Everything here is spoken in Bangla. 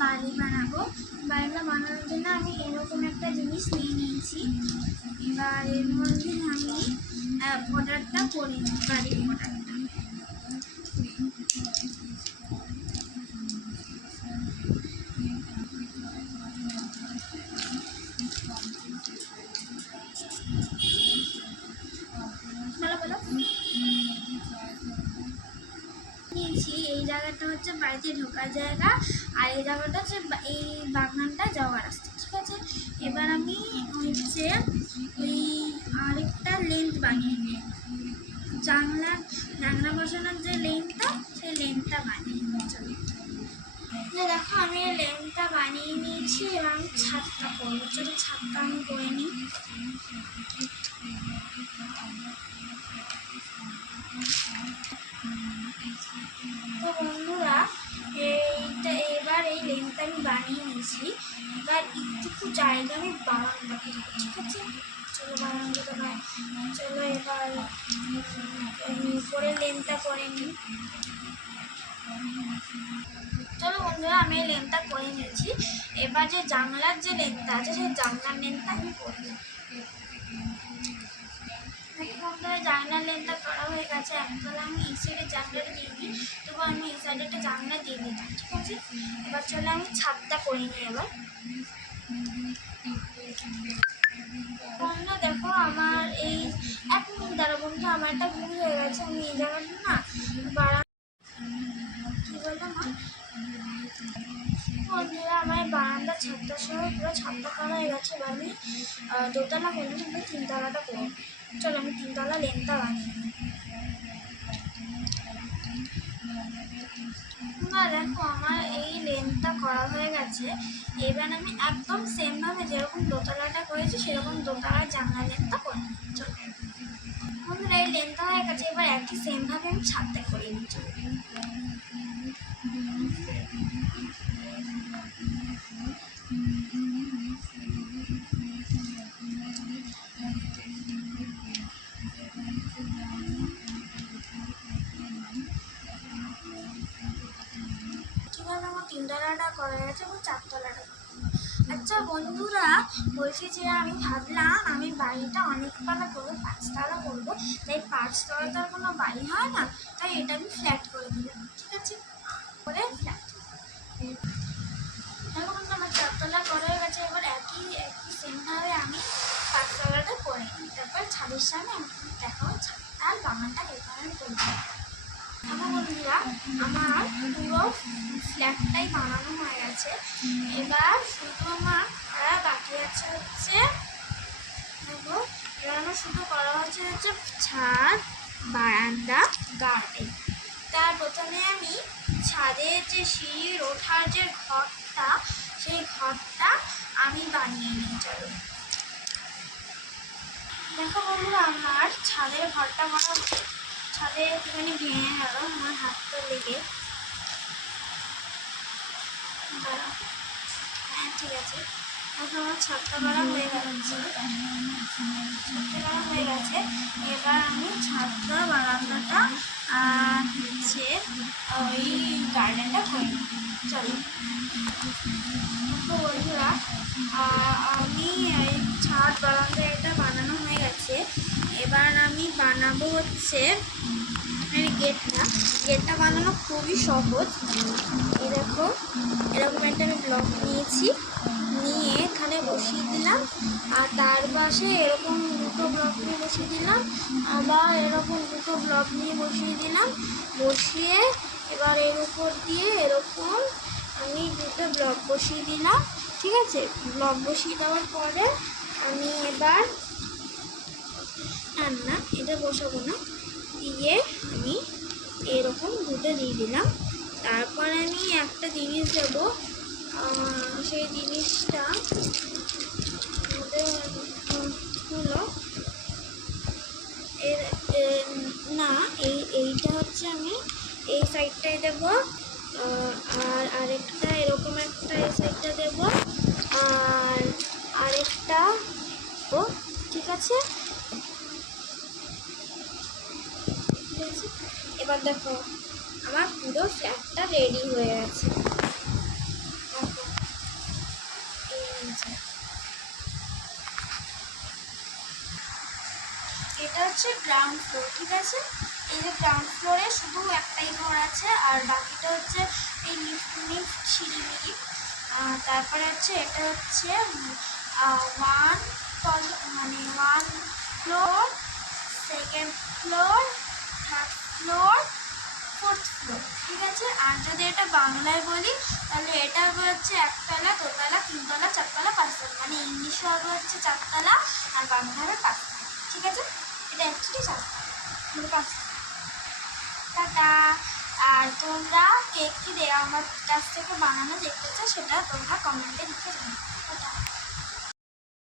বাড়ি বানাবো। বাড়িটা বানানোর জন্য আমি এরকম একটা জিনিস নিয়ে নিয়েছি। এবার এর মধ্যে আমি বর্ডারটা করে নিই, বাড়ির বর্ডারটা। নিয়েছি এই জায়গাটা হচ্ছে বাড়িতে ঢোকার জায়গা, আর এই জায়গাটা হচ্ছে এই বাগানটা যাওয়ার রাস্তা, ঠিক আছে। এবার আমি হচ্ছে ওই আরেকটা লেন্থ বানিয়ে নিই, জানলা বসানোর যে লেন্থটা, সেই লেন্থটা বানিয়ে নিই। চলো দেখো আমি এই লেন্থটা বানিয়ে নিয়েছি। এবার আমি ছাদটা করবো, চলো ছাদটা আমি করে নিই। তো বন্ধুরা এবার এই লেন্থটা আমি বানিয়ে নিয়েছি। এবার একটু জায়গা আমি বারান্দাতে যাবো, ঠিক আছে। চলো বারান্দাতে চলো এবার উপরের লেন্থটা করে নিই। চলো বন্ধুরা আমি এই লেন্থটা করে নিয়েছি। এবার যে জানলার যে লেন্থটা আছে, সেই জানলার লেন্থটা আমি করে নিই। জানলার লেন্থটা করা হয়ে গেছে। একতলা আমি এই সাইডে জানলাটা দিয়ে দিই, তবু আমি এই সাইডে একটা জানলা দিয়ে দিতাম, ঠিক আছে। এবার চলে আমি ছাদটা করে নিই। এবার বন্ধু দেখো আমার এই এক মিনিট দ্বারা বন্ধু আমার একটা ভুল হয়ে গেছে। আমি এই জায়গাটা না কি বলবো মা, বন্ধুরা আমার বারান্দা ছাদটা সহ পুরো ছাদটা করা হয়ে গেছে। এবার আমি দোতলা করবো, কিন্তু তিনতলাটা করবো। চলো আমি তিনতলা লেন্থটা বানিয়ে নিই। দেখো আমার এই লেন্থটা করা হয়ে গেছে। এবার আমি একদম সেমভাবে যেরকম দোতলাটা করেছি সেরকম দোতলার জানলা লেন্থটা করে নিই। চলো বন্ধুরা এই লেন্থটা হয়ে গেছে। এবার একই সেমভাবে আমি ছাদটা করে নিচ্ছি। আমার তিনতলাটা করা গেছে এবং চারতলাটা। আচ্ছা বন্ধুরা বলছি যে আমি ভাবলাম আমি বাড়িটা অনেকতলা করবো, 5তলা করবো। তাই 5তলা তো আর কোনো বাড়ি হয় না, তাই এটা আমি ফ্ল্যাট করে দিলাম, ঠিক আছে। করে ফ্ল্যাট এখন আমার 4তলা করা হয়ে গেছে। এবার একই সেমভাবে আমি 5তলাটা করে নিই। তারপর ছাদের সামনে দেখাবো ছাদটা আর বাগানটা এখানে করবো। আমার বন্ধুরা আমার পুরো ফ্ল্যাটটাই বানানো হয়ে গেছে। এবার শুধু আমার বাকি আছে হচ্ছে দেখো, এবার আমার শুধু করা হচ্ছে ছাদ, বারান্দা, গার্ডেন। তার প্রথমে আমি ছাদের যে সিঁড়ির ওঠার যে ঘরটা, সেই ঘরটা আমি বানিয়ে নিই। চলো দেখো বন্ধুরা আমার ছাদের ঘরটা ছাদে একটুখানি ভেঙে গেল আমার হাতটা লেগে। হ্যাঁ ঠিক আছে, এখন আমার ছাদটা করা হয়ে গেছে। এবার আমি ছাদটা, বারান্দাটা আর হচ্ছে ওই গার্ডেনটা করে নিই। চলো বন্ধুরা আমি এই ছাদ বারান্দা এটা বানানো হয়ে গেছে। এবার আমি বানাবো হচ্ছে গেটটা বানানো খুবই সহজ। এই দেখো এরকম একটা আমি ব্লক নিয়েছি, নিয়ে এখানে বসিয়ে দিলাম, আর তার পাশে এরকম দুটো ব্লক নিয়ে বসিয়ে দিলাম, আবার এরকম দুটো ব্লক নিয়ে বসিয়ে দিলাম। বসিয়ে এবার এর উপর দিয়ে এরকম আমি দুটো ব্লক বসিয়ে দিলাম, ঠিক আছে। ব্লক বসিয়ে দেওয়ার পরে আমি এবার না এটা বসাবো না, দিয়ে আমি এরকম দুটো দিয়ে দিলাম। তারপরে আমি একটা জিনিস দেবো, সেই জিনিসটা হলো না এইটা হচ্ছে আমি এই সাইডটায় দেবো, আর আরেকটা এরকম একটা এই সাইডটা দেবো, আর আরেকটা ঠিক আছে। এবার দেখো আমার পুরো ফ্ল্যাটটা রেডি হয়ে গেছে। হচ্ছে গ্রাউন্ড ফ্লোর, ঠিক আছে? এই যে গ্রাউন্ড ফ্লোরে শুধু একটাই ঘর আছে, আর বাকিটা হচ্ছে এই লিফট সিঁড়ি। তারপরে হচ্ছে এটা হচ্ছে ওয়ান মানে 1 floor, 2nd floor, 3rd floor, 4th floor, ঠিক আছে? আর যদি এটা বাংলায় বলি তাহলে এটা হচ্ছে 1তলা, 2তলা, 3তলা, 4তলা, 5তলা, মানে ইংলিশে হবে হচ্ছে 4তলা আর বাংলা হবে 5তলা, ঠিক আছে? এটা অ্যাকচুয়ালি 4তলা, মানে 5তলা। টাটা। আর তোমরা কে আমার কাছ থেকে বানানো দেখতে চাও সেটা তোমরা কমেন্টে লিখে জানাও। টাটা।